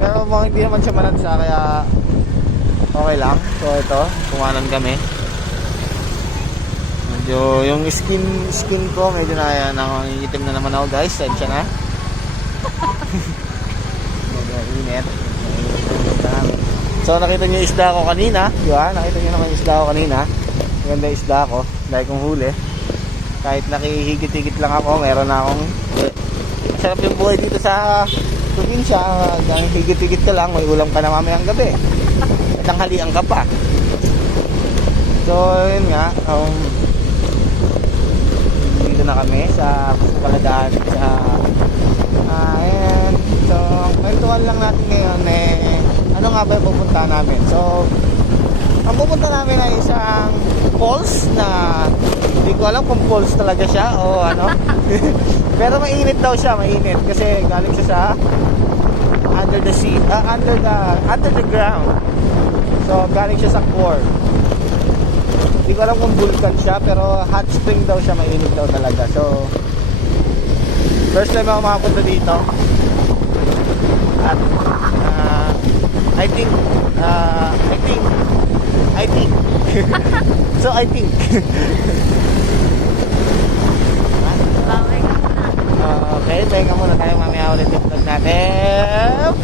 Pero hindi naman siya manansa, kaya okay lang. So ito, kumanan kami. Medyo yung skin ko medyo nangingitim na naman ako, guys. Sensya na. Medyo init. So nakita niyo yung isda ko kanina, di ba? Nakita niyo naman yung isda ko kanina. Maganda yung isda ko, dahil kong huli. Kahit nakihigit-higit lang ako, meron na akong masarap yung buhay dito sa probinsya. Dahil higit-higit ka lang, may ulam ka na mamayang gabi. At tanghalian ka pa. So yun nga, dito na kami sa Paladahan sa ayan. So kwentuhan lang natin ngayon ano nga ba yung pupunta namin. So ang pupunta namin ay isang falls na hindi ko alam kung falls talaga siya o ano. Pero mainit daw siya, mainit kasi galing siya sa under the sea, under the ground. So galing siya sa core. Hindi ko alam kung vulkan siya, pero hot spring daw siya, mainit daw talaga. So first time ako makapunta dito. At I think so I think Baway ka muna. okay, tayo muna tayo, mamaya ulit yung vlog natin.